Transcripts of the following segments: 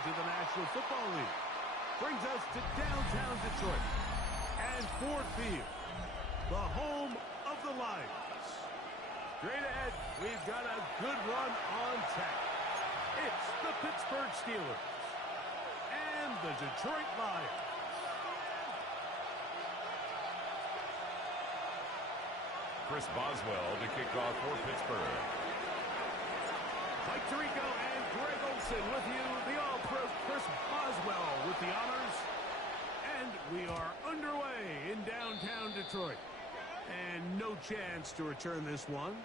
College of the National Football League. Brings us to downtown Detroit and Ford Field, the home of the Lions. Straight ahead, we've got a good one on tap. It's the Pittsburgh Steelers and the Detroit Lions. Chris Boswell to kick off for Pittsburgh. Mike Tirico and Greg Olson with you. The All-Pro Chris Boswell with the honors. And we are underway in downtown Detroit. And no chance to return this one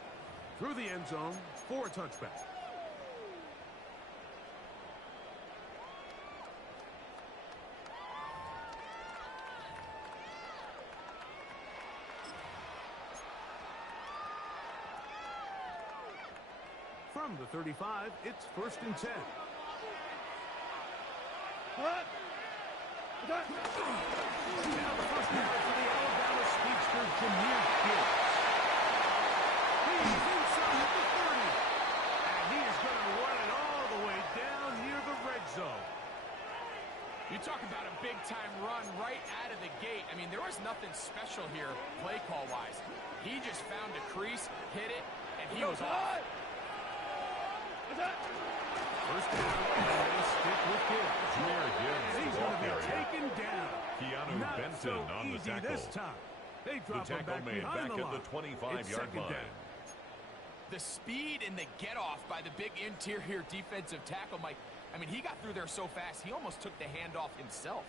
through the end zone for a touchback. From the 35, it's 1st and 10. What? Now the first down for the Alabama speedster, Jahmyr Gibbs. He's inside the 30. And he is going to run it all the way down near the red zone. You talk about a big-time run right out of the gate. I mean, there was nothing special here play call-wise. He just found a crease, hit it, and he was off. First down, and they stick with Gibbs. Jahmyr Gibbs, and he's going to be taken down. Keanu Not Benton so on the easy tackle. this time. They The drop him tackle back made behind back the at line. the 25-yard line. The speed and the get-off by the big interior defensive tackle, Mike. I mean, he got through there so fast, he almost took the handoff himself.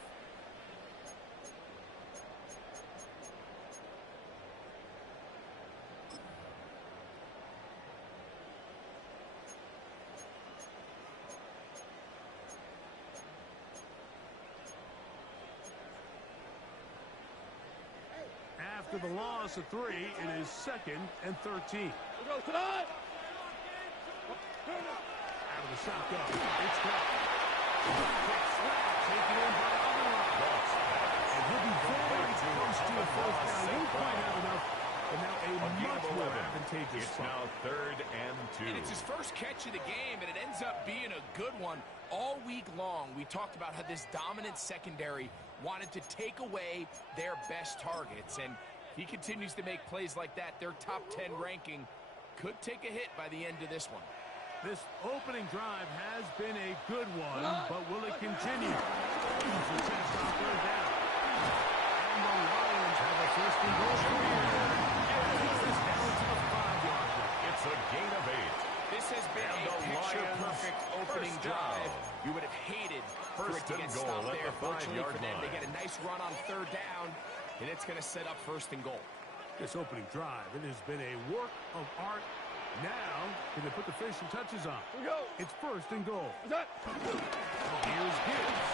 After the loss of 3, it is 2nd and 13. Out of the shotgun, it's caught. Quick slap taken in by Allen. And he'll be very close to a first down. Won't quite have enough, but now a much more advantageous It's spot. now 3rd and 2. And it's his first catch of the game, and it ends up being a good one. All week long, we talked about how this dominant secondary wanted to take away their best targets, and he continues to make plays like that. Their top 10 ranking could take a hit by the end of this one. This opening drive has been a good one, but will it continue? It's a chance on 3rd down. And the Lions have a 1st and goal. Takes this down to the 5-yard line. It's a gain of 8. This has been a picture-perfect opening drive. You would have hated for it to get stopped there. Fortunately for them, they get a nice run on 3rd down, and it's going to set up 1st and goal. This opening drive, it has been a work of art. Now, can they put the finishing touches on? Here we go. It's 1st and goal. Here's Gibbs.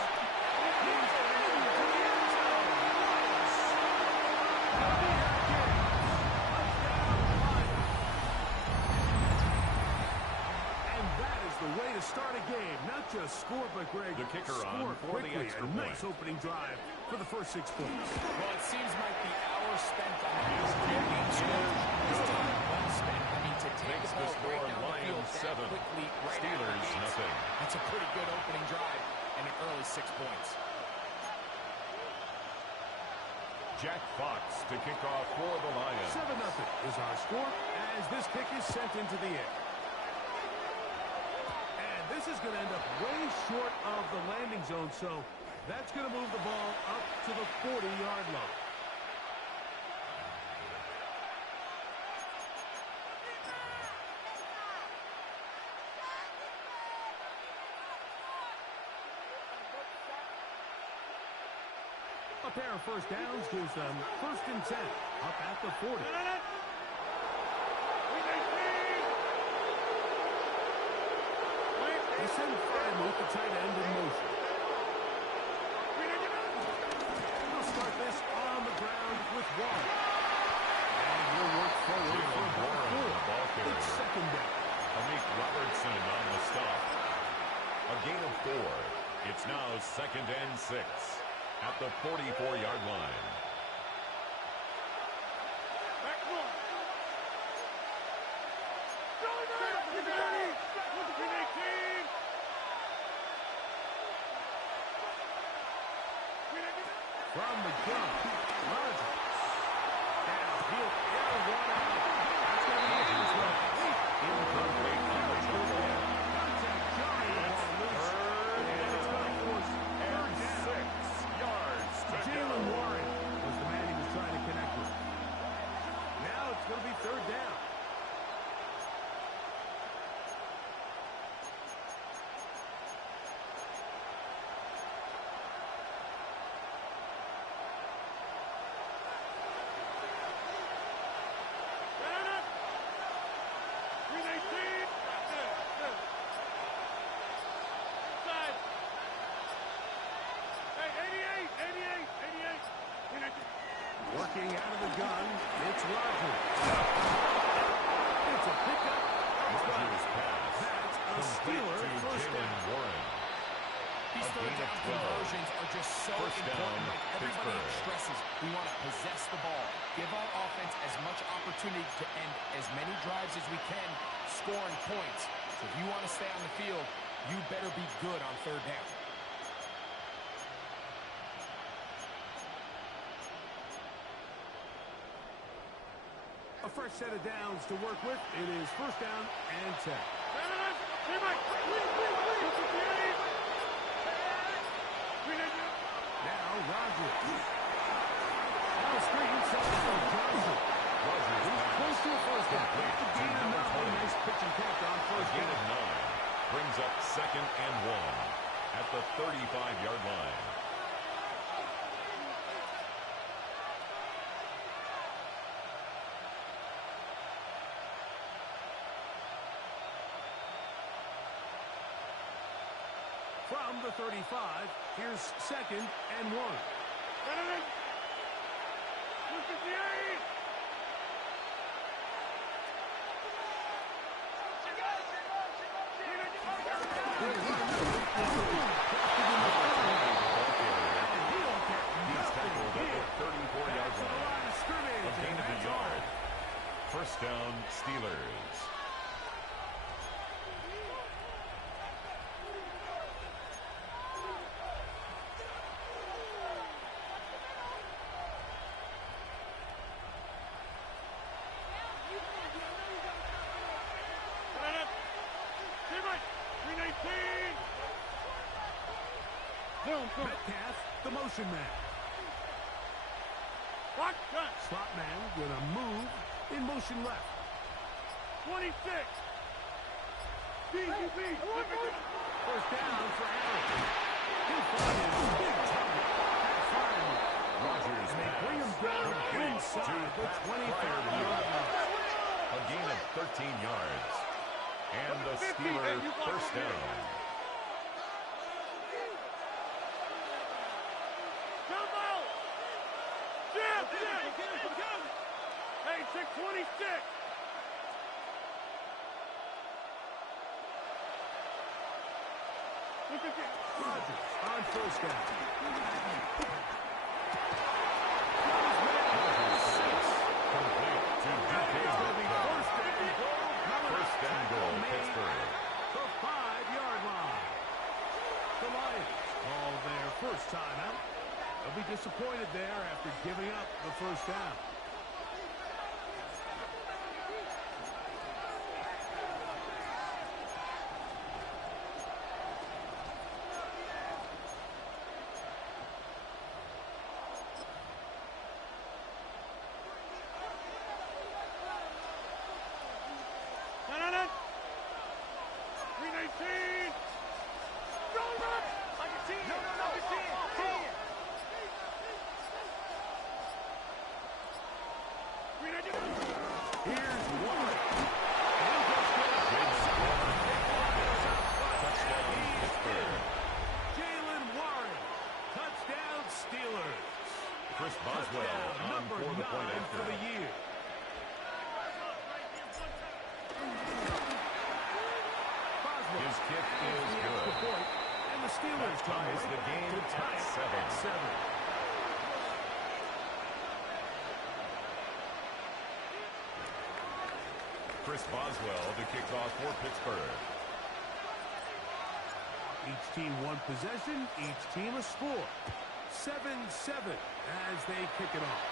And that is the way to start a game. Not just score, but Greg, the kicker score on for quickly. the extra A point. nice opening drive for the first 6 points. Well, it seems like the hour spent on this game score is time well spent. I mean, to take Makes the the ball right score down the field Lions that 7, quickly, right Steelers out of the gates, nothing. that's a pretty good opening drive and an early 6 points. Jack Fox to kick off for the Lions. 7-0 is our score as this kick is sent into the air. And this is going to end up way short of the landing zone, so that's going to move the ball up to the 40-yard line. A pair of first downs gives them 1st and 10 up at the 40. They send Fine with the tight end in motion. They'll start this on the ground with Warren. And he'll work forward for about 4. It's 2nd down. Amik Robertson on the stop. A gain of 4. It's now 2nd and 6 at the 44-yard line. From the gun, Rodgers. Now he'll air one out. That's going to be his way. Incomplete coverage for one. Contact jarring the ball loose. And it's going to force third down. 6 yards to Jalen go. Warren was the man he was trying to connect with. Now it's going to be third down. Working out of the gun, it's Rodgers. It's a pickup. Rodgers pass. That's a Complete Steeler to first Jalen down. Warren. These A third gain of down 12. conversions are just so First down, important. Like everybody Pittsburgh. stresses, we want to possess the ball. Give our offense as much opportunity to end as many drives as we can, scoring points. So if you want to stay on the field, you better be good on third down. A fresh set of downs to work with. It is first down and 10. Now Rodgers. Now screen set for Johnson. Rodgers He's pass. close to a first down. Complete The to gain of number 9. 20. Nice pitch and catch on A first gain of down. 9 brings up 2nd and 1 at the 35-yard line. From the 35, here's 2nd and 1. He's tackled at the 34-yard The line. line of scrimmage, A gain and of a that's yard. all. First down, Steelers. Metcalf, the motion man. Slot man with a move in motion left. 26. First down for Allen. He'll find his big target. Pat Fryer. Rodgers And they bring him down inside the 25-yard line. A gain of 13 yards. And the Steelers first down. Hey, 626. Look at this. Rodgers on first down. Complete to DK Metcalf. First down goal, Pittsburgh. The 5-yard line. The Lions call their first timeout. They'll be disappointed there after giving up the first down. Here's one. Touchdown, Pittsburgh. Jalen Warren. Touchdown Steelers. Chris Boswell Touchdown on number for the point 9 after. for the year. Boswell His kick is the extra good. point, and the Steelers That tie ties it the game to at tie it 7. at 7. Chris Boswell to kick off for Pittsburgh. Each team one possession, each team a score. 7-7 as they kick it off.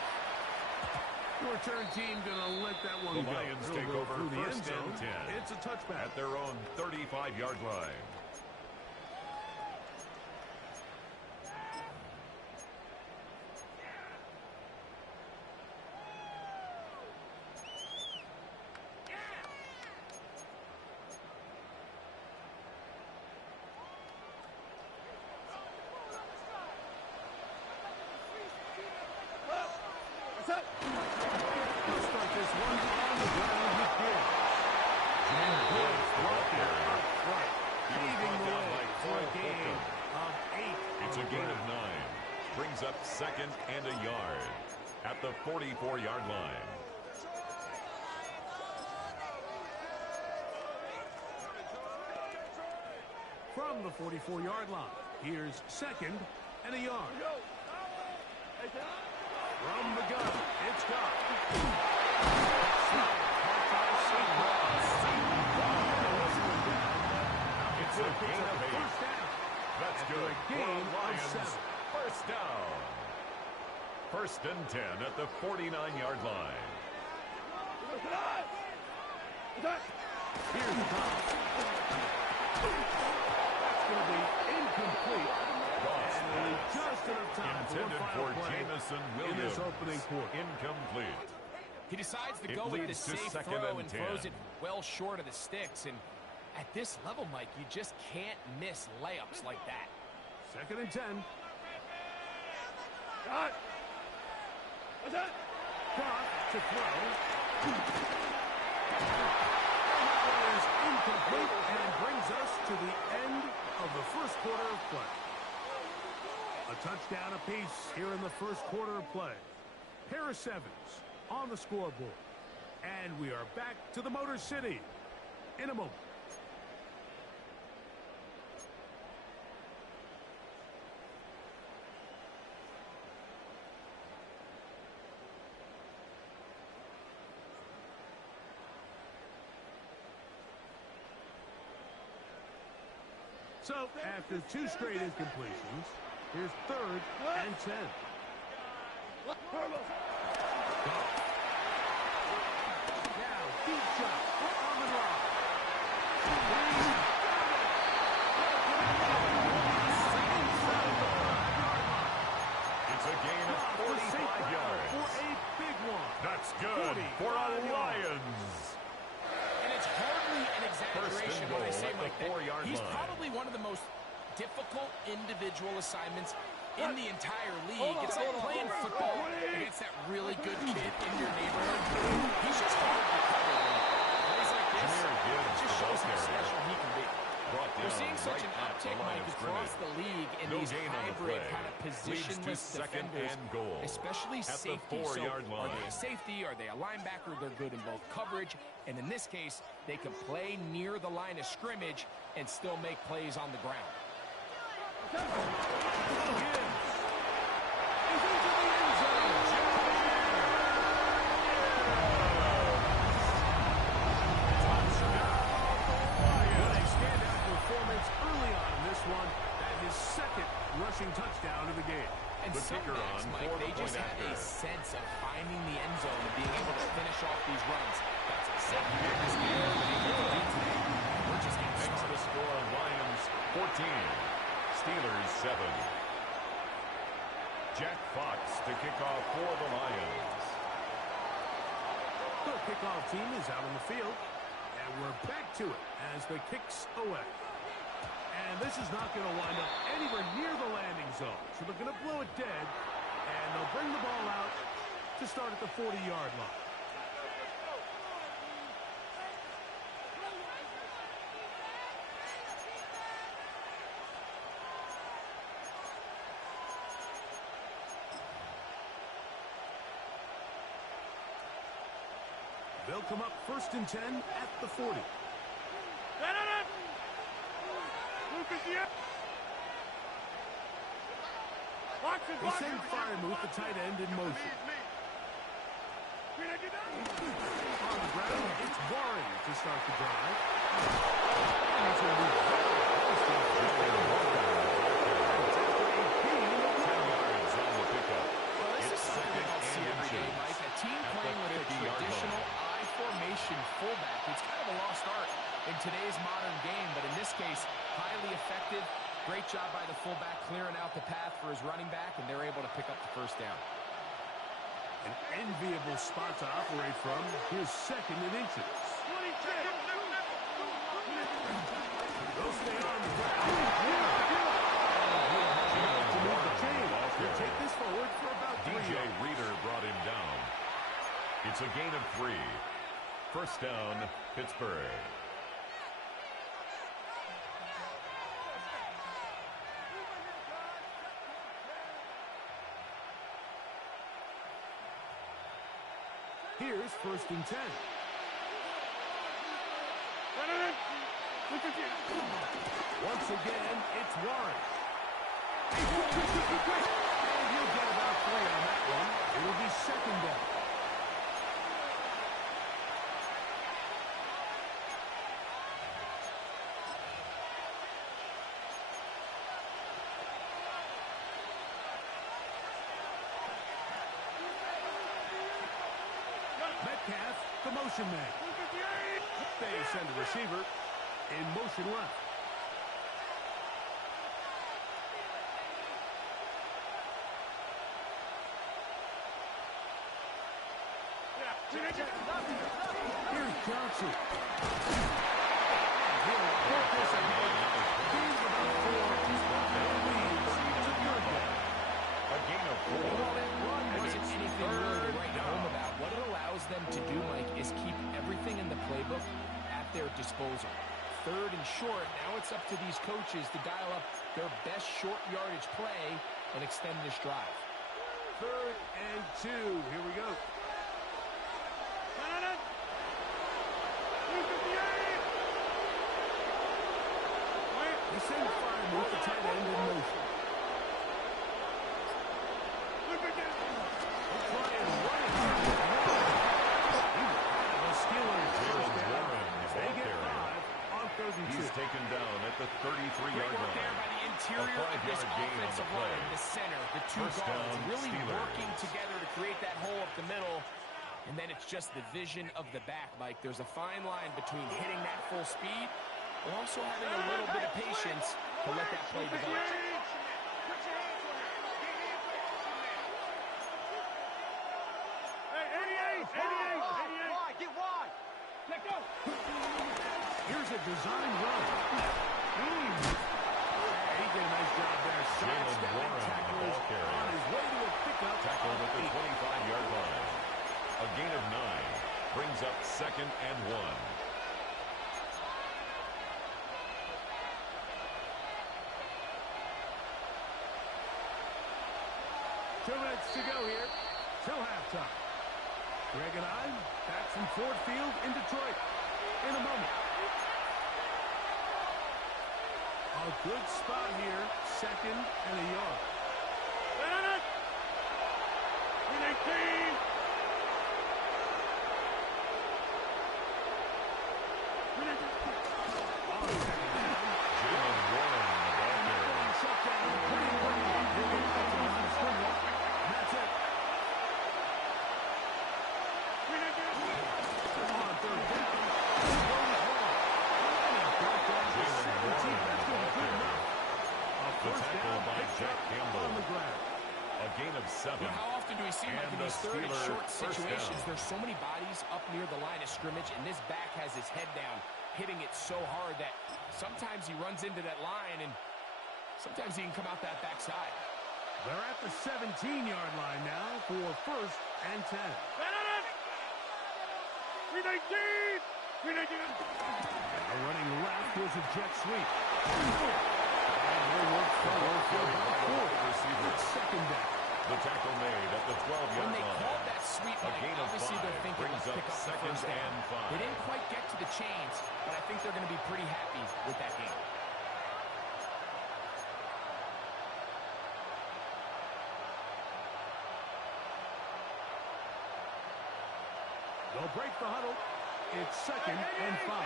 The return team going to let that one go. The Lions take over through the first end zone. and 10. It's a touchback. At their own 35-yard line. Up second and a yard at the 44-yard line. From the 44-yard line, here's second and a yard. From the gun, it's got. It's a gain of 8. That's good. Gain of 7. First down. First and 10 at the 49-yard line. Here's the pass. That's going to be incomplete. And just enough time intended for Jamison Williams. In this opening quarter. Incomplete. He decides to go with the safe throw and throws it well short of the sticks. And at this level, Mike, you just can't miss layups like that. Second and 10. Got. What's that? Goff to throw. That is incomplete and brings us to the end of the first quarter of play. A touchdown apiece here in the first quarter of play. Pair of sevens on the scoreboard. And we are back to the Motor City in a moment. So, after two straight incompletions, here's third and 10. Now, deep shot on the run. It's a gain of 45 yards. For a big one. That's good for a Lions. And it's hardly an exaggeration when I say like that. He's line. probably one of the most difficult individual assignments in the entire league. It's like playing football against that really good kid in your neighborhood. He's just hard to cover. Plays like this, it just shows how special he can be. We're seeing such an uptick, Mike, across the league in these hybrid kind of positionless defenders, especially safety. So are they a safety? Are they a linebacker? They're good in both coverage. And in this case, they can play near the line of scrimmage and still make plays on the ground. Early on in this one, that his second rushing touchdown of the game. And some backs, Mike, they just have a sense of finding the end zone and being able to finish off these runs. That's exactly what this game has been able to do today. We're just getting started. Makes the score Lions 14, Steelers 7. Jack Fox to kick off for the Lions. The kickoff team is out on the field, and we're back to it as the kicks away. And this is not going to wind up anywhere near the landing zone. So they're going to blow it dead, and they'll bring the ball out to start at the 40-yard line. They'll come up first and 10 at the 40. They send Firemouth, the tight end, in motion. On the ground, it's Warren to start the drive. And he's going to be very close to the Great job by the fullback clearing out the path for his running back, and they're able to pick up the first down. An enviable spot to operate from. Here's second and inches. They'll stay on the ground. To move the chain. He'll take this forward for about 3 DJ yards. Reader brought him down. It's a gain of 3. First down, Pittsburgh. Here's first and 10. Once again, it's Warren. And he'll get about 3 on that one. It'll be second down. Metcalf, the motion man. They send a receiver in motion left. Here's Johnson. He'll put this ahead. He's about 4. No lead. It's a good one. A gain of 4. Well, that run wasn't anything really to write home about. What it allows them to do, Mike, is keep everything in the playbook at their disposal. Third and short, now it's up to these coaches to dial up their best short yardage play and extend this drive. 3rd and 2. Here we go. He sent fire with the tight end in motion. He'll try and run it. The Steelers first down. They get 5 on 3rd and 2. He's taken down at the 33-yard Right line. there by the interior of this offensive line, the center, the two First guards down, really Steelers. working together to create that hole up the middle. And then it's just the vision of the back, Mike. There's a fine line between hitting that full speed and also having a little bit of patience to let that play develop. Here's a design run. He did a nice job there. Sidestepping Warren, tacklers ball carrier. on his way to a pickup. Tackled at the 8. 25-yard line. A gain of 9 brings up 2nd and 1. 2 minutes to go here till halftime. Greg and I back from Ford Field in Detroit in a moment. A good spot here, 2nd and a yard. Of 7. You know, how often do we see, like, in these third and short situations, there's so many bodies up near the line of scrimmage, and this back has his head down, hitting it so hard that sometimes he runs into that line, and sometimes he can come out that backside. They're at the 17-yard line now for 1st and 10. Running left was a jet sweep. And they work forward for about 4. It's 2nd down. The tackle made at the 12-yard When they line. called that sweep, A gain of obviously 5 they're thinking, brings let's up pick up the 2nd first down. and 5. They didn't quite get to the chains, but I think they're going to be pretty happy with that game. They'll break the huddle. It's 2nd and 5.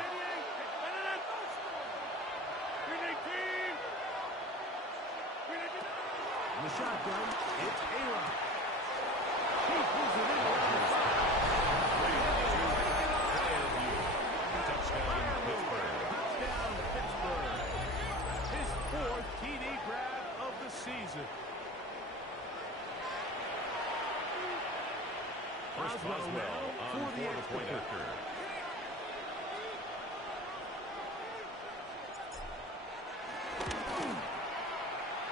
The shotgun, it's A-Line. He pulls it in around the 5. Touchdown, Pittsburgh. Touchdown, Pittsburgh. His 4th team TD grab of the season. Chris Boswell on for the point after.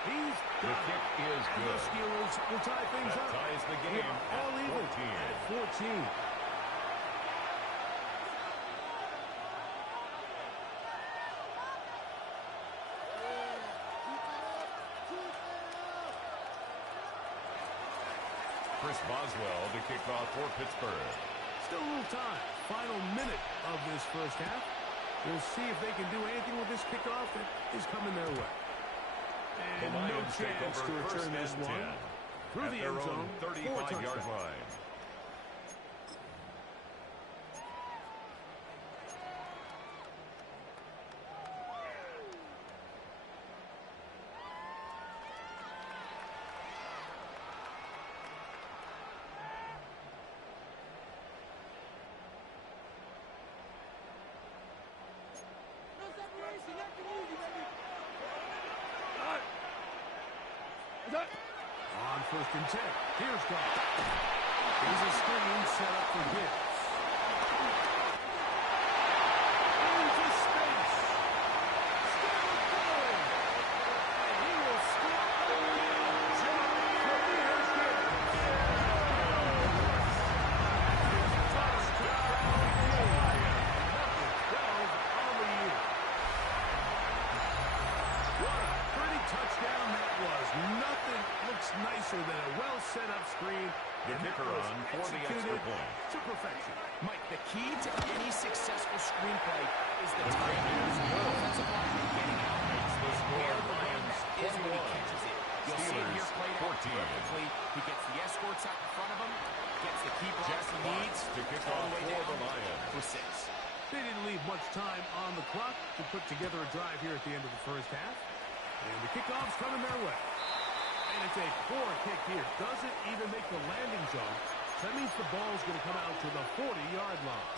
He's The kick is and good. the Steelers will tie things That up. ties the game All at even 14. at 14. Chris Boswell to kick off for Pittsburgh. Still a little time. Final minute of this first half. We'll see if they can do anything with this kickoff that is coming their way. The And no Lions take chance over to first return this and 10 one through at the their end own zone. 35-yard line. On first and 10. Here's Goff. Here's a screen set up for Gibbs. Into space. Still going. And he will score. Here's Gibbs. Touchdown. Number 12 on the year. What a pretty touchdown that was. Nothing looks nicer than a well-set-up screen. The kicker on for the extra point. To perfection. Mike, the key to any successful screenplay is the timing of the offensive line getting out. The score, Where the Lions running back is when he 21. catches it. You'll see it here Steelers played out 14. perfectly. He gets the escorts out in front of him, gets the key blocks Jack he Fox needs to kick all off the way for down the Lions. for 6. They didn't leave much time on the clock to put together a drive here at the end of the first half. And the kickoff's coming their way. And it's a poor kick here. Doesn't even make the landing zone. That means the ball's going to come out to the 40-yard line.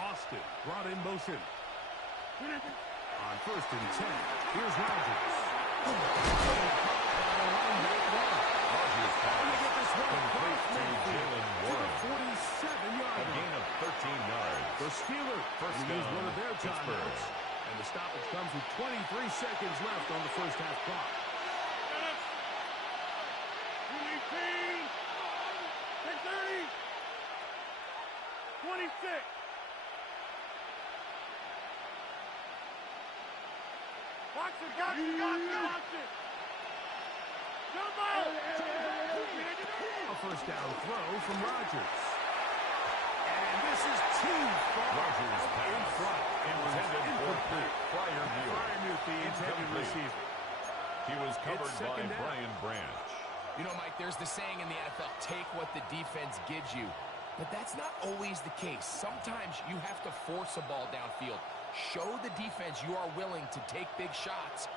Austin brought in motion. On first and 10, here's Rodgers. Rodgers pass complete to Jalen To Warren. the 47-yard A line. gain of 13 yards. The Steelers First will use down, one of their Pittsburgh. timeouts. And the stoppage comes with 23 seconds left on the first half clock. 26. Watch it, watch it, watch it, watch it. Jump out! A first down throw from Rodgers. And this is too far Rodgers in pass. front. It was Intended for incomplete. Freiermuth. The intended Incomplete. receiver. He was covered It's by second down. Brian Branch. You know, Mike, there's the saying in the NFL, take what the defense gives you. But that's not always the case. Sometimes you have to force a ball downfield. Show the defense you are willing to take big shots.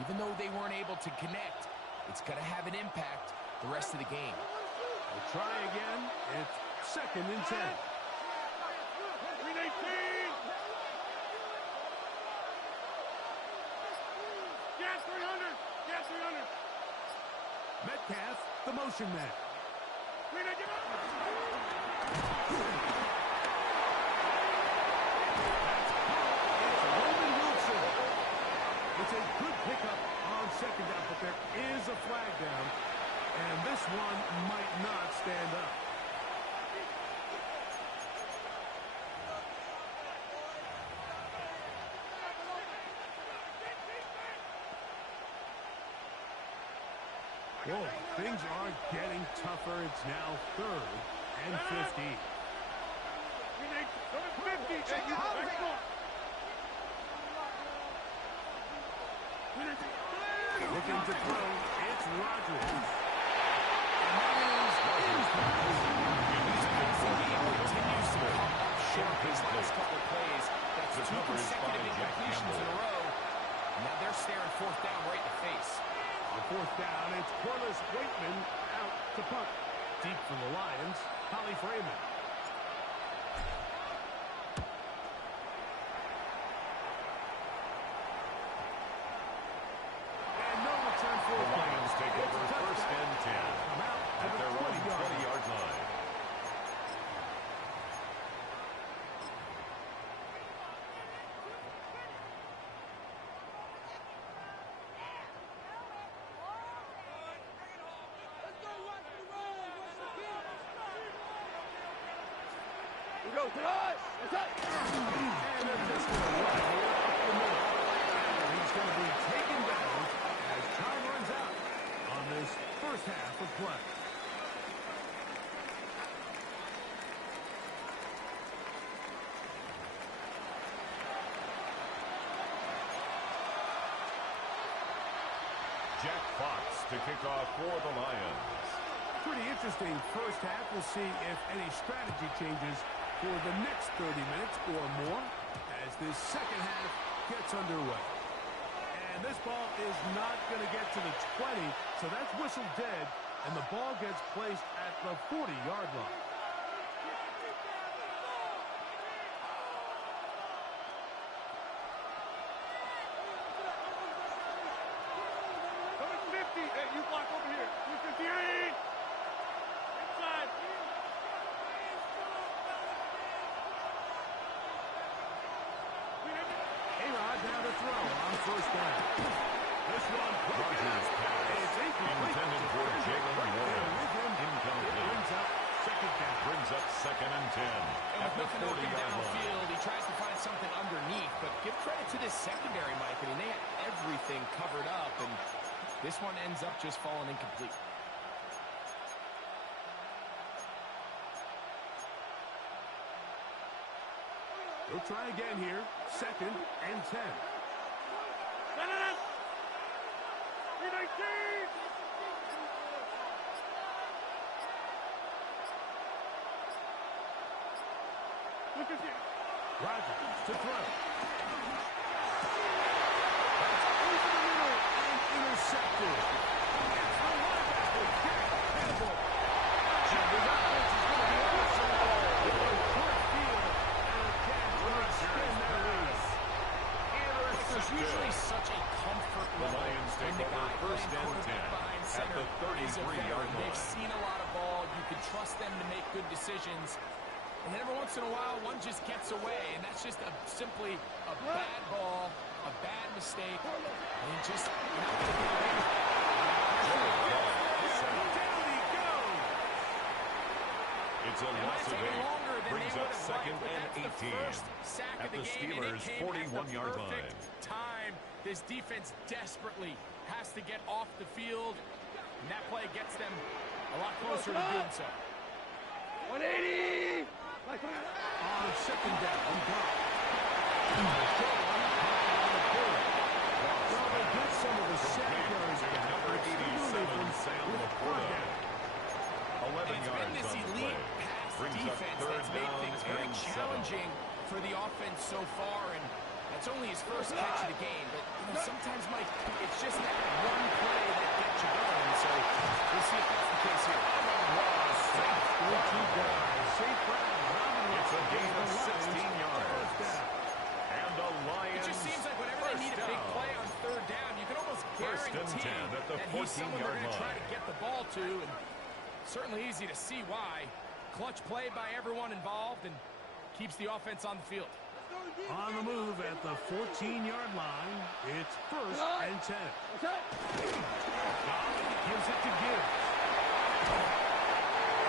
Even though they weren't able to connect, it's going to have an impact the rest of the game. We'll try again. It's second and 10. Green 18. Gas 300. Gas 300. Metcalf, the motion man. Green 18. It's a good pickup on second down, but there is a flag down, and this one might not stand up. Whoa, things are getting tougher. It's now 3rd and 15. Green 18. 50. Take it. Looking to throw, it's Rodgers. And that is his pass. Continues to come up short these last couple of plays. That's two consecutive incompletions in a row. Now they're staring fourth down right in the face. The fourth down, it's Corliss Waitman out to punt. Deep for the Lions, Holly Freeman. And no return for the Lions take over first and 10 at their own 20-yard line. Go, tonight! And they're just going to run here up the middle. And he's going to be taken down as time runs out on this first half of play. Jack Fox to kick off for the Lions. Pretty interesting first half. We'll see if any strategy changes for the next 30 minutes or more as this second half gets underway. And this ball is not going to get to the 20, so that's whistled dead, and the ball gets placed at the 40-yard line. Coming 50. Hey, you block over here. 258. Inside. A-Rod now to throw on first down. This one, Rodgers pass it's incomplete. intended for Jalen Right there Warren. with him. Incomplete. Brings up second down. Brings up second and 10 And at with the nothing open 40-yard line. downfield, he tries to find something underneath. But give credit to this secondary, Mike. I mean, they had everything covered up, and this one ends up just falling incomplete. They'll try again here. Second and 10. 319. Rodgers to throw. That's over the middle and intercepted. It's the linebacker, Jack Campbell. And the offense is going to be also on short field. And again, we'll extend their lead. There's usually such a comfort The level Lions when take the over guy first playing and 10 quarterback behind at center the is a 33-yard veteran. They've line. seen a lot of ball. You can trust them to make good decisions. And then every once in a while, one just gets away, and that's just simply a bad ball, a bad mistake, and just not going to get away with it. Down he goes. It's a It might loss of take 8. longer than Brings they up would have second liked, but and that's 18 the first sack at of the the game, and it Steelers' came at the 41-yard line. perfect time. This defense desperately has to get off the field, and that play gets them a lot closer to doing so. 180. On second down, block. Well, they get some of the secondaries To number 87, Sam Laporta. 11 It's yards been this on the elite play. pass Brings up defense third that's made down things very and 7. challenging for the offense so far, and that's only his first catch of the game. But you know, sometimes, Mike, it's just that one play that gets you going. So we'll see if that's the case here. It's a gain of 16 yards. And the Lions It just seems like whenever they need a big play on third down, you can almost First and guarantee 10 at the that he's someone they're 14-yard going to try line. to get the ball to, and certainly easy to see why. Clutch play by everyone involved and keeps the offense on the field. On the move at the 14-yard line, it's first and 10. Gives it to Gibbs.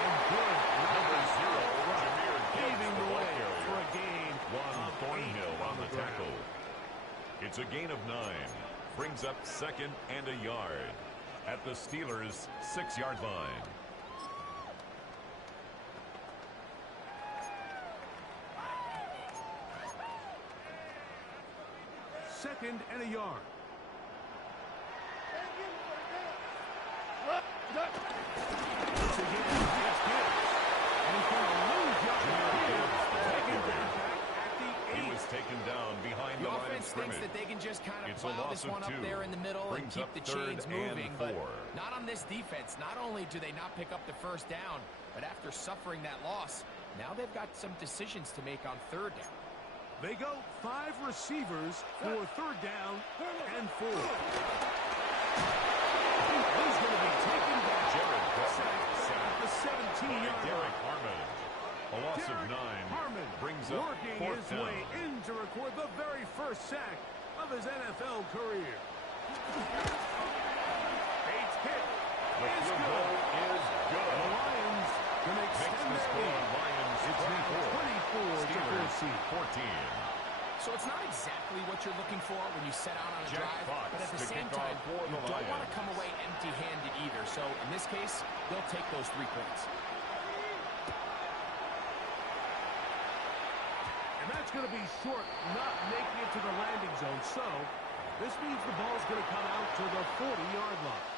And good. Number 0, Jameer Paving the way Gibbs, for a gain Juan of Thornhill 8 on the ground. tackle. It's a gain of 9. Brings up second and a yard at the Steelers' 6-yard line. Second and a yard. Once again, it's Gibbs. And he's going to lose yards here. Taken down thinks that they can just kind of plow this one up there in the middle and keep the chains moving, but not on this defense. Not only do they not pick up the first down, but after suffering that loss, now they've got some decisions to make on third down. They go 5 receivers for third down and 4. He's going to be taken back. At the 17-yard line. A loss of 9 brings up working his way in to record the very first sack of his NFL career. Bates kick is good. The Lions can extend their lead. It's now 24 to 14. So it's not exactly what you're looking for when you set out on a drive, but at the same time, you don't want to come away empty-handed either. So in this case, they'll take those 3 points. And that's going to be short, not making it to the landing zone. So this means the ball's going to come out to the 40-yard line.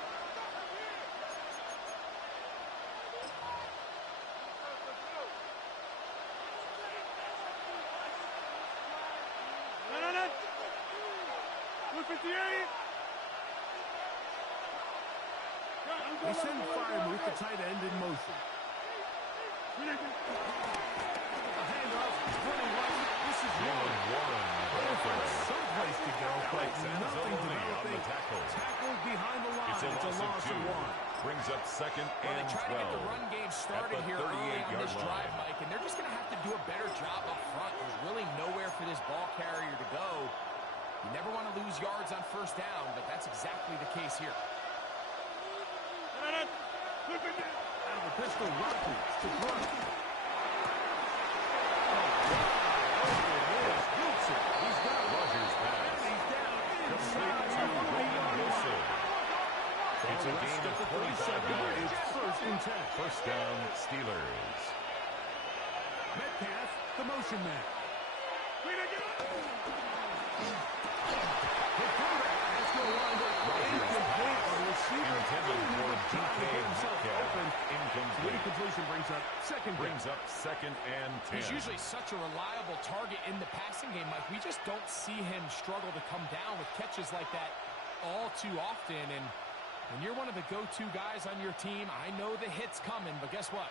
They send Firemouth, the tight end, in motion. A handoff, running right. This is Warren. Someplace to go, but nothing developing. Tackled behind the line. It's a loss of 1. Brings up second and 12. They try to get the run game started here early on this drive, Mike, and they're just going to have to do a better job up front. There's really nowhere for this ball carrier to go. You never want to lose yards on first down, but that's exactly the case here. Out of the pistol, Rodgers to run. He's got Rodgers pass. He's down inside. It's a gain of 25 yards. It's first and 10. First down, Steelers. Metcalf, the motion man. Intended for DK Metcalf. Incompletion brings up second and 10. He's usually such a reliable target in the passing game, Mike. We just don't see him struggle to come down with catches like that all too often. And when you're one of the go-to guys on your team, I know the hit's coming, but guess what?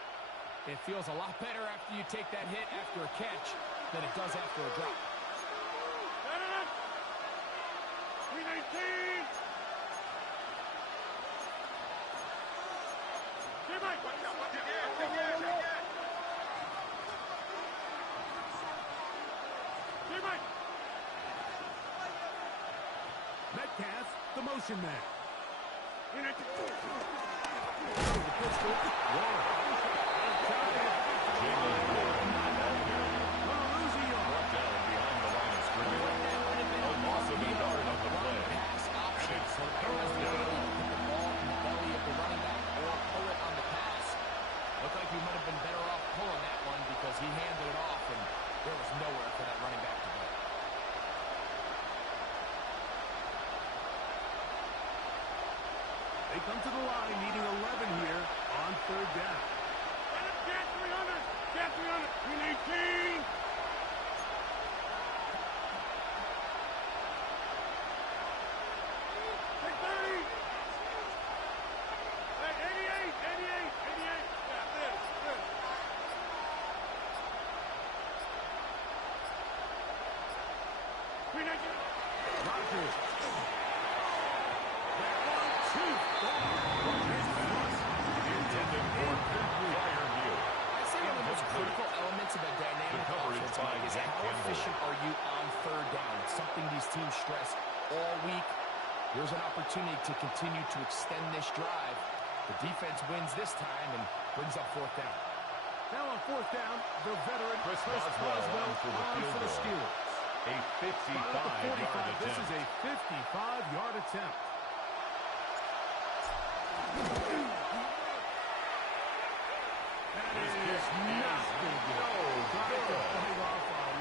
It feels a lot better after you take that hit after a catch than it does after a drop. Metcalf, the motion man. He might have been better off pulling that one because he handed it off and there was nowhere for that running back to go. They come to the line needing 11 here on third down. Get 300. We need 18. Team stress all week. There's an opportunity to continue to extend this drive. The defense wins this time and brings up fourth down. Now on fourth down, the veteran Chris Boswell on for the Steelers. A 55-yard attempt. This is a 55-yard attempt. That is not good.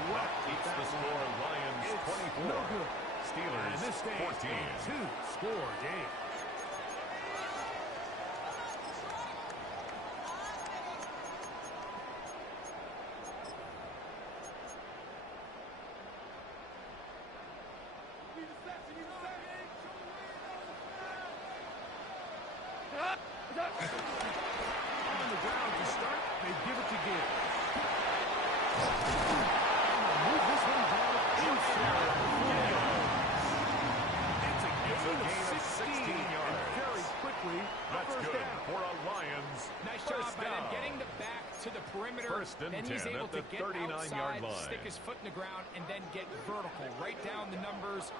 That keeps the score Lions 24. No good. Steelers and this 14. A 2-score game. On the ground to start, they give it to Gibbs. Move this one down inside. It's a gain of 16 yards. And very quickly, That's first good down. for a Lions. Nice job First by them down. getting the back to the perimeter. First and then he's 10 able at to the get 39-yard outside, line. stick his foot in the ground, and then get vertical. Right down the numbers.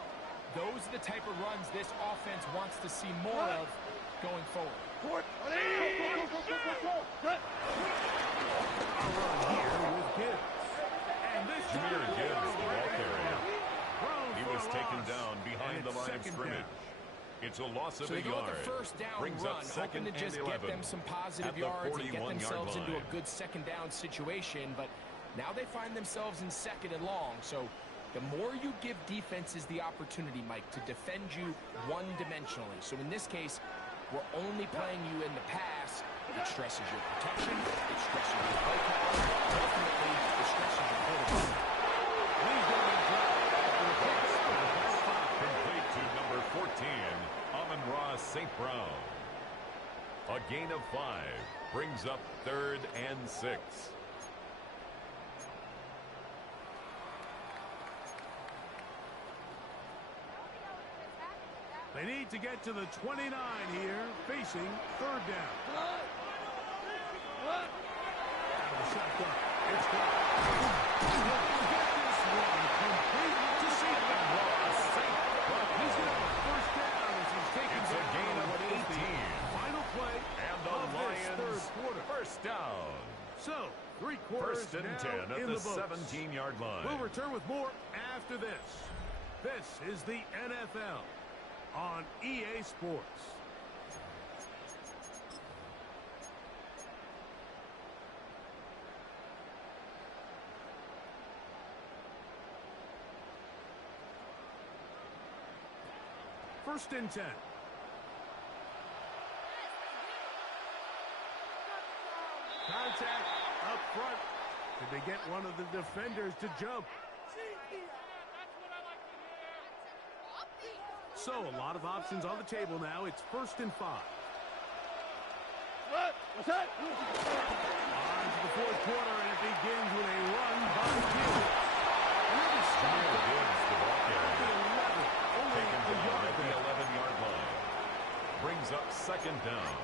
Those are the type of runs this offense wants to see more of going forward. A run here with Gibbs. And this Jahmyr time, Gibbs, the ball carrier. thrown He for was a taken loss. down behind And the it's line of second scrimmage. down. It's a loss of So a they go yard. with the first down Brings run, up second hoping to just and get 11 them some at positive the yards and get 41-yard themselves into a line. good second down situation. But now they find themselves in second and long. So the more you give defenses the opportunity, Mike, to defend you one-dimensionally. So in this case, we're only playing you in the pass. It stresses your protection. It stresses your play call. Ultimately, it stresses your quarterback. Complete to number 14, Amon-Ra St. Brown. A gain of 5 brings up 3rd and 6. They need to get to the 29 here, facing third down. Shotgun. It's gone. Get this one complete to St. Brown. He's going to have a first down as he's taken It's a gain of what is the 18. final play And the of this Lions third quarter. first down. So, 3 quarters First and now 10 at in the the books. 17-yard line. We'll return with more after this. This is the NFL on EA Sports. First and 10. Contact up front. Did they get one of the defenders to jump? So, a lot of options on the table now. It's first and 5. What's that? On to the fourth quarter, and it begins with a run by Gibbs. Another stop Jahmyr Gibbs, the ball at the carrier. 11. Only Taken a down yard at the there. 11-yard line. Brings up second down.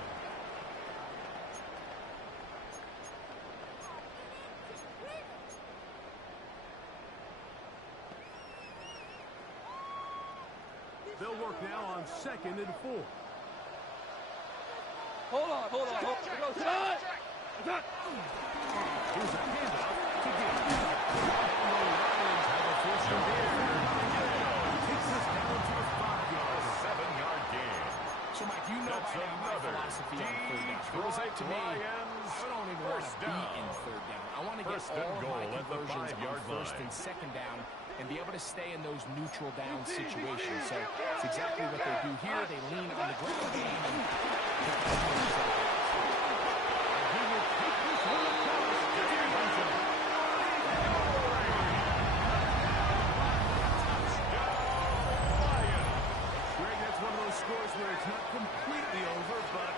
They'll work now on second and 4. Hold on. Go, shot! Here's a handoff to Gibbs. And the Lions have a first and 10. Takes us down to the 5-yard line. 7-yard gain. So, Mike, you know That's by now my another philosophy on third down. If it was up to me, Lions I don't even want first to be down. in third down. I want to get First and all of goal my at the conversions on 5-yard first line. and second down and be able to stay in those neutral down situations. So it's exactly what they do here. They lean on the ground game and pick up conversions on that. He will take this one across to the end zone. Greg, that's one of those scores where it's not completely over, but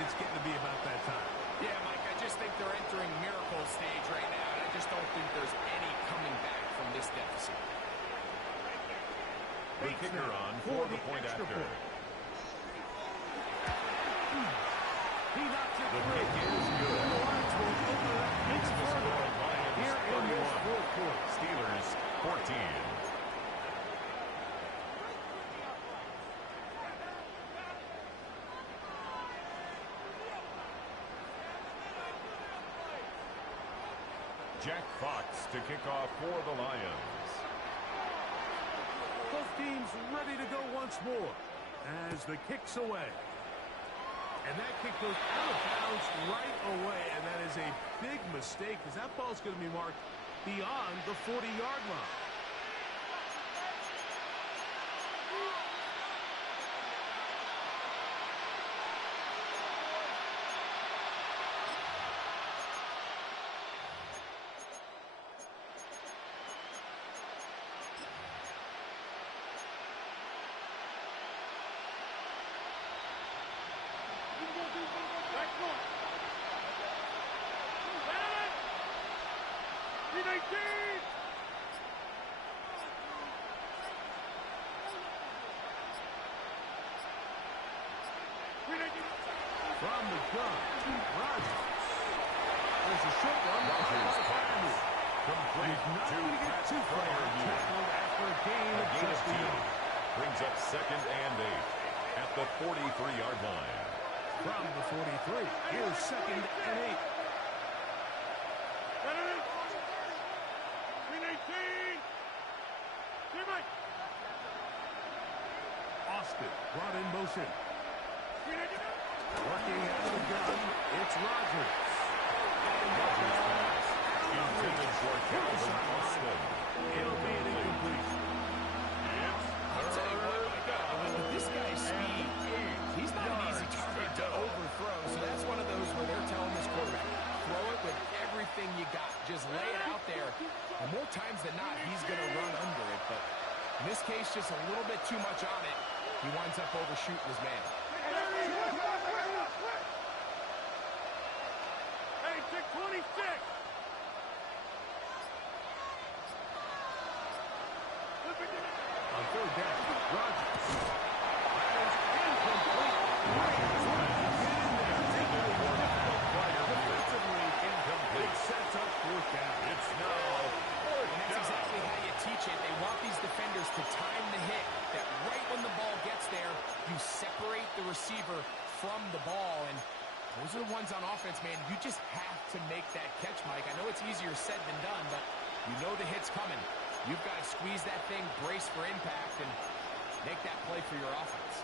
it's getting to be about that time. Yeah, Mike, I just think they're entering miracle stage right now, and I just don't think there's any coming back from this deficit. The kicker on for the point extra after. point. He knocks it The through. kick is good. And the Lions will open it up Makes even the further score Lions here in this 31. fourth quarter. Steelers 14. Jack Fox to kick off for the Lions. Both teams ready to go once more as the kick's away. And that kick goes out of bounds right away, and that is a big mistake because that ball's going to be marked beyond the 40-yard line. shotgun. Rodgers. There's a short one. Rodgers pass. Complete He's not to going to get too far. Tackled after a gain of just a yard. Brings up 2nd and 8 at the 43-yard line. From the 43, here's 2nd and 8. Austin brought in motion. Working out of the gun, it's Rodgers. Rodgers pass. Intended for Calvin Austin. It'll be an incomplete. I'll tell you what, my God, with this guy's speed, he's not an easy target to overthrow. So that's one of those where they're telling this quarterback, throw it with everything you got. Just lay it out there. And more times than not, he's going to run under it. But in this case, just a little bit too much on it. He winds up overshooting his man. Hey, 626. On 3rd down, Rodgers. That is incomplete. Rodgers get in there. Take it away. Defensively incomplete. It sets up 4th down. It's now 4th And that's down. exactly how you teach it. They want these defenders to time the hit. That right when the ball gets there, you separate the receiver from the ball. And those are the ones on offense, man. You just have to make that catch, Mike. I know it's easier said than done, but you know the hit's coming. You've got to squeeze that thing, brace for impact, and make that play for your offense.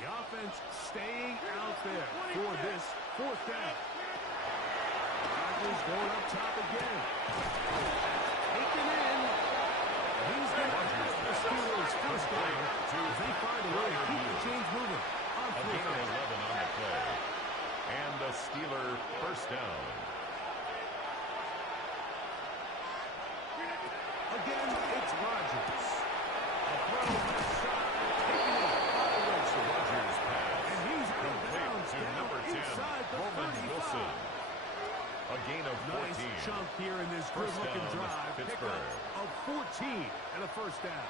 The offense staying out there for this 4th down. Rodgers going up top again. Taken in. He's going to have the Steelers' 1st down as they find a way to keep the chains moving. On A 4th gain of down. 11 on the play. And the Steeler 1st down. Again, it's Rodgers. A throw left side. Taken in. Follows the Rodgers pass. And he's out of Complete bounds to down number 10, inside the Roman 35. Wilson. A gain of 14. Nice chunk here in this First good-looking down, drive. Pittsburgh. Pickup of 14 and a 1st down.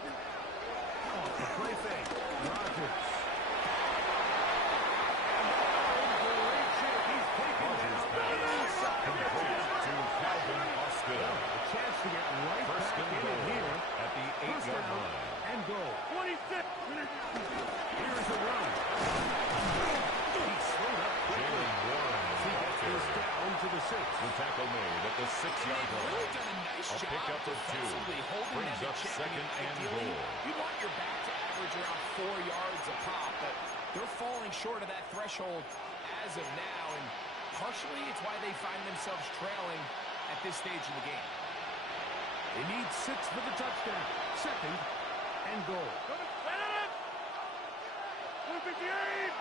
Off the play fake. Rodgers. Great shape. He's taken Rodgers down pass. inside. Complete to Calvin Austin. A chance to get right First back and in goal it here. at the 1st 8-yard down line. and goal. 26. Here's a run. He slowed up quickly. Jalen Warren He gets this Walker. down to the 6. The tackle made at the 6-yard They've really line. done a nice A job pickup of 2. defensively holding Brings them in up check. 2nd and Ideally, goal. you want your back to average around 4 yards a pop, but they're falling short of that threshold as of now, and partially it's why they find themselves trailing at this stage in the game. They need 6 for the touchdown. 2nd and goal. 158.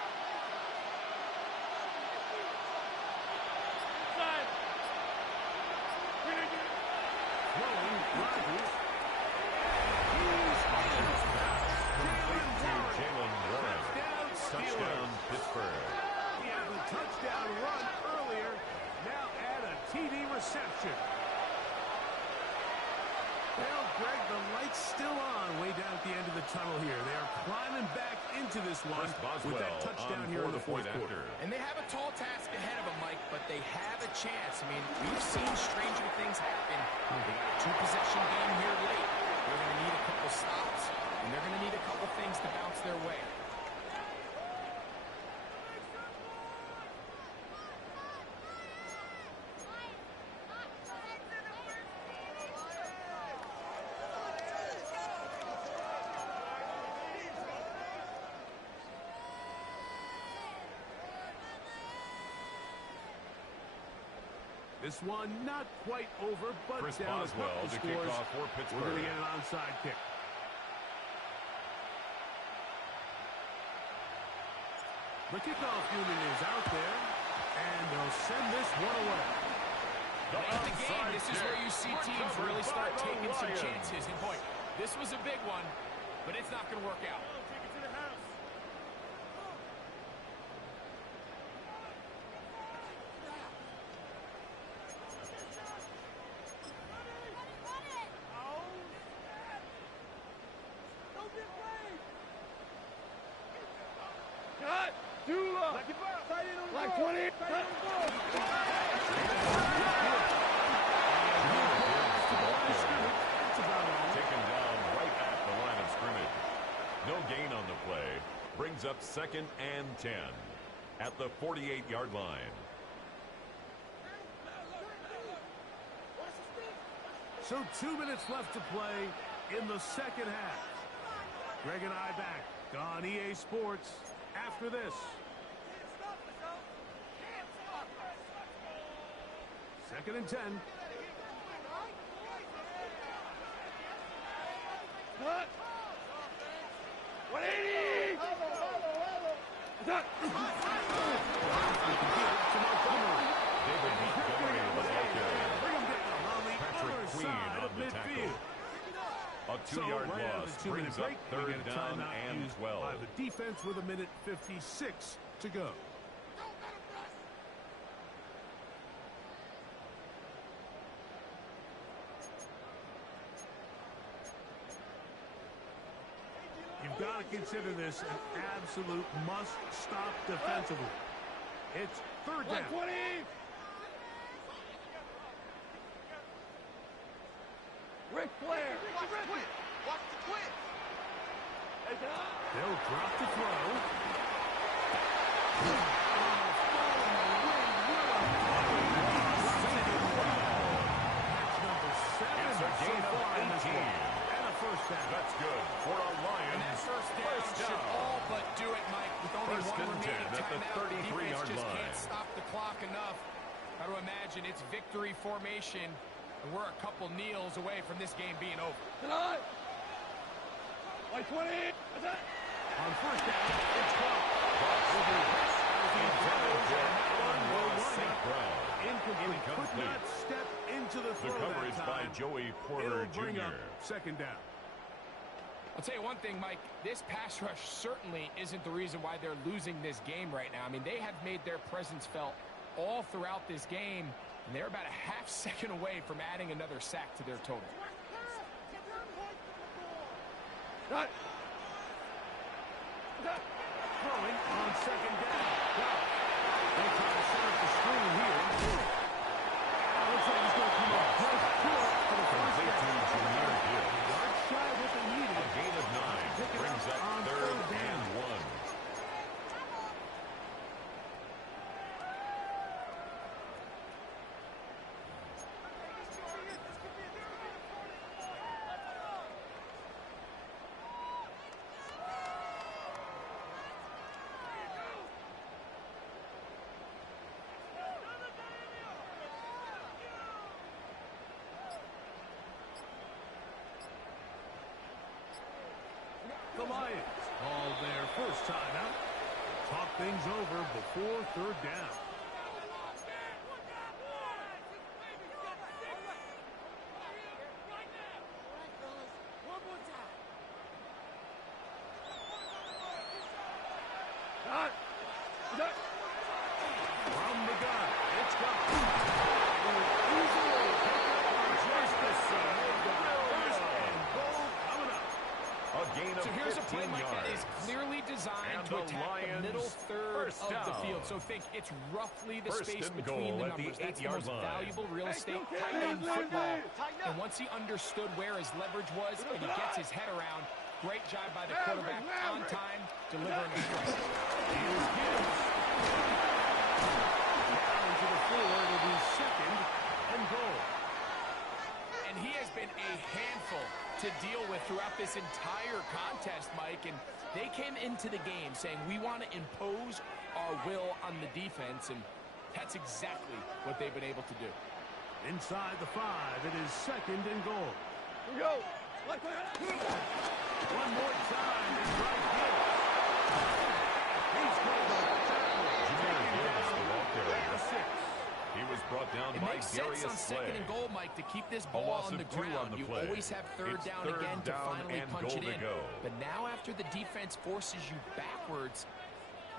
Throwing Rodgers. Rodgers pass. Complete to Jalen Warren. Touchdown, Steelers. Touchdown, Pittsburgh. He had the touchdown run earlier. Now add a TD reception. Well, Greg, the light's still on way down at the end of the tunnel here. They are climbing back into this one Chris with that Boswell touchdown on here in for the the point 4th quarter. after. And they have a tall task ahead of them, Mike, but they have a chance. I mean, we've seen stranger things happen. They got a 2-possession game here late. They're going to need a couple stops, and they're going to need a couple things to bounce their way. This one not quite over, but Chris down Boswell a couple to kick scores. off for We're going Pittsburgh. to get an onside kick. The kickoff unit is out there, and they'll send this one away. Late in the game, this is where you see teams really start taking some chances. And boy, this was a big one, but it's not going to work out. Take it to the house. Cut! Dula! Like 20! Taken down right at the line of scrimmage. No gain on the play. Brings up 2nd and 10 at the 48-yard line. So 2 minutes left to play in the second half. Greg and I back on EA Sports after this. 2nd and 10. Cut! 180! Cut! David Montgomery was out there. Bring him down on the Patrick other Queen side on of the midfield. tackle. A 2-yard right out of loss the 2-minute brings up break, we 3rd get a down timeout and used 12. by the defense with 1:56 to go. You've got to consider this an absolute must-stop defensively. It's 3rd down. 120! Ric Flair! Watch the twist! Watch the twist! They'll drop the throw. That's number 7 It's a gain so of far in this 18. one. And a first down. That's good for a And Lions. that first down should all but do it, Mike. With only First one and 10 remaining at the timeout, the 33-yard defense just line. can't stop the clock enough. Got to imagine it's victory formation, and we're a couple kneels away from this game being over. Tonight! 120! On first down, it's caught. St. Brown. Incomplete. Could Incomplete. not step into the The throw coverage that by time. Joey Porter It'll bring up Jr. 2nd down. I'll tell you one thing, Mike. This pass rush certainly isn't the reason why they're losing this game right now. I mean, they have made their presence felt all throughout this game, and they're about a half second away from adding another sack to their total. Cut! Throwing on 2nd down. They try to set up the screen here. Looks like he's going to come up just short for the first Complete to down. Jameer Gibbs. Yard shy of what they needed. A gain of 9 Pick it brings up up on 3rd third down. and 1. The Lions call their first timeout. Talk things over before 3rd down. Cut! Cut! From the gun, it's got easily just the side. First and goal coming up. A gain of So here's a 15 play, Mike, that is yards. clearly designed And to the attack the Lions middle third first of the down. field. So think it's roughly the First space and between goal the at the numbers. That's the 8-yard most line. valuable real estate Hey, tight end football. Tighten And up. once he understood where his leverage was and he gets his head around, great job by the quarterback on time, delivering a strike. Here's Gibbs. Down to the floor. It'll be 2nd and goal. And he has been a handful to deal with throughout this entire contest, Mike. And they came into the game saying, we want to impose our will on the defense. And that's exactly what they've been able to do. Inside the 5, it is 2nd and goal. Here we go! One more time, it's right here. He's going to carrier. 6. He was brought down It by makes sense on Darius second Slay. and goal, Mike, to keep this A ball loss on the of 2 on ground. the You play. always have third It's down third again to down finally and punch goal it to in. go. But now after the defense forces you backwards,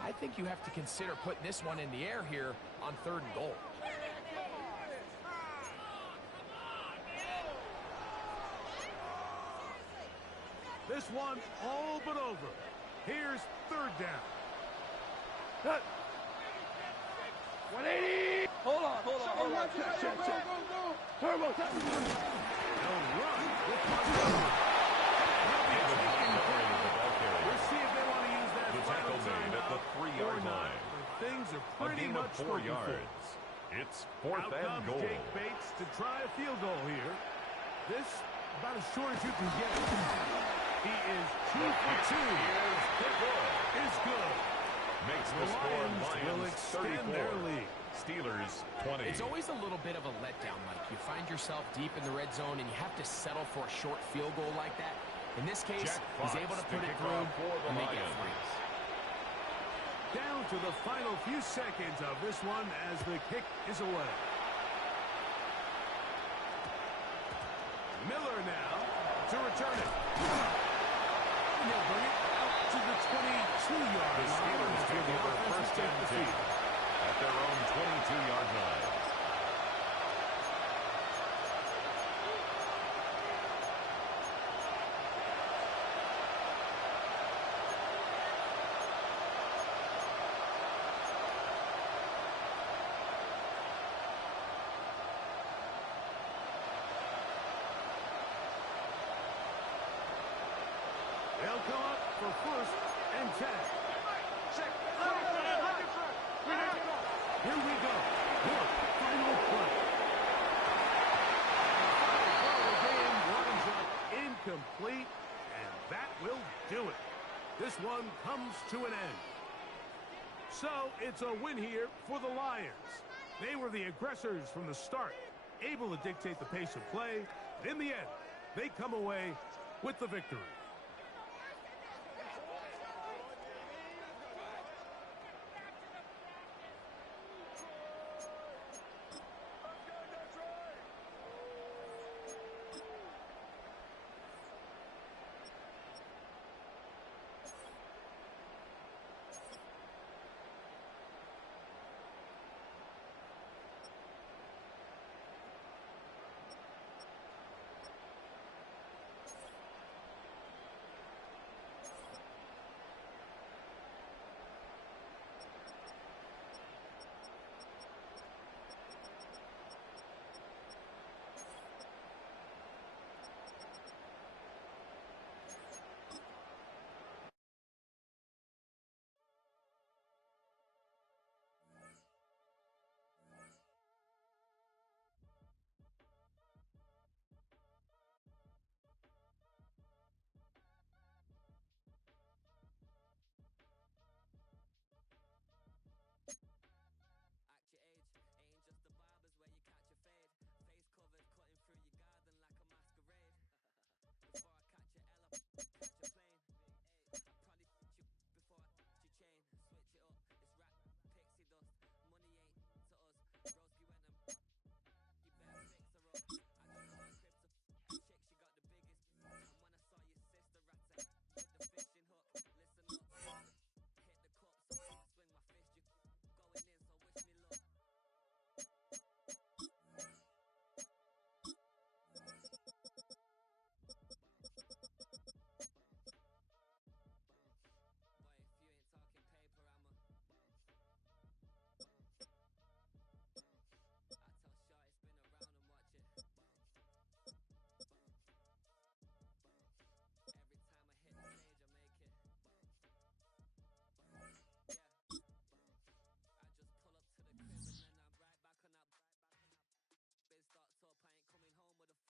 I think you have to consider putting this one in the air here on 3rd and goal. This one all but over. Here's 3rd down. 180. Hold on. Check. Turbo. They'll run with Montgomery. We'll see if they want to use that The final tackle made at the timeout 3-yard or not. line. But things are A pretty gain of much 4 spoken yards. It's for. 4th Out and comes goal. Jake Bates to try a field goal here. This about as short as you can get. He is 2 for 2. Is good. Makes The the score Lions will Lions extend 34. their lead. Steelers 20. It's always a little bit of a letdown, Mike. You find yourself deep in the red zone, and you have to settle for a short field goal like that. In this case, Jack he's Fox able to to put it kick through, off for the and they get Lions. 3. Down to the final few seconds of this one as the kick is away. Miller now to return it. And they'll bring it out to the 22-yard The line. Steelers take The over offense 1st take and the 10 field. at their own 22-yard line. They'll come up for 1st and 10. Here we go. Their final play. The game winds up incomplete, and that will do it. This one comes to an end. So it's a win here for the Lions. They were the aggressors from the start, able to dictate the pace of play. In the end, they come away with the victory.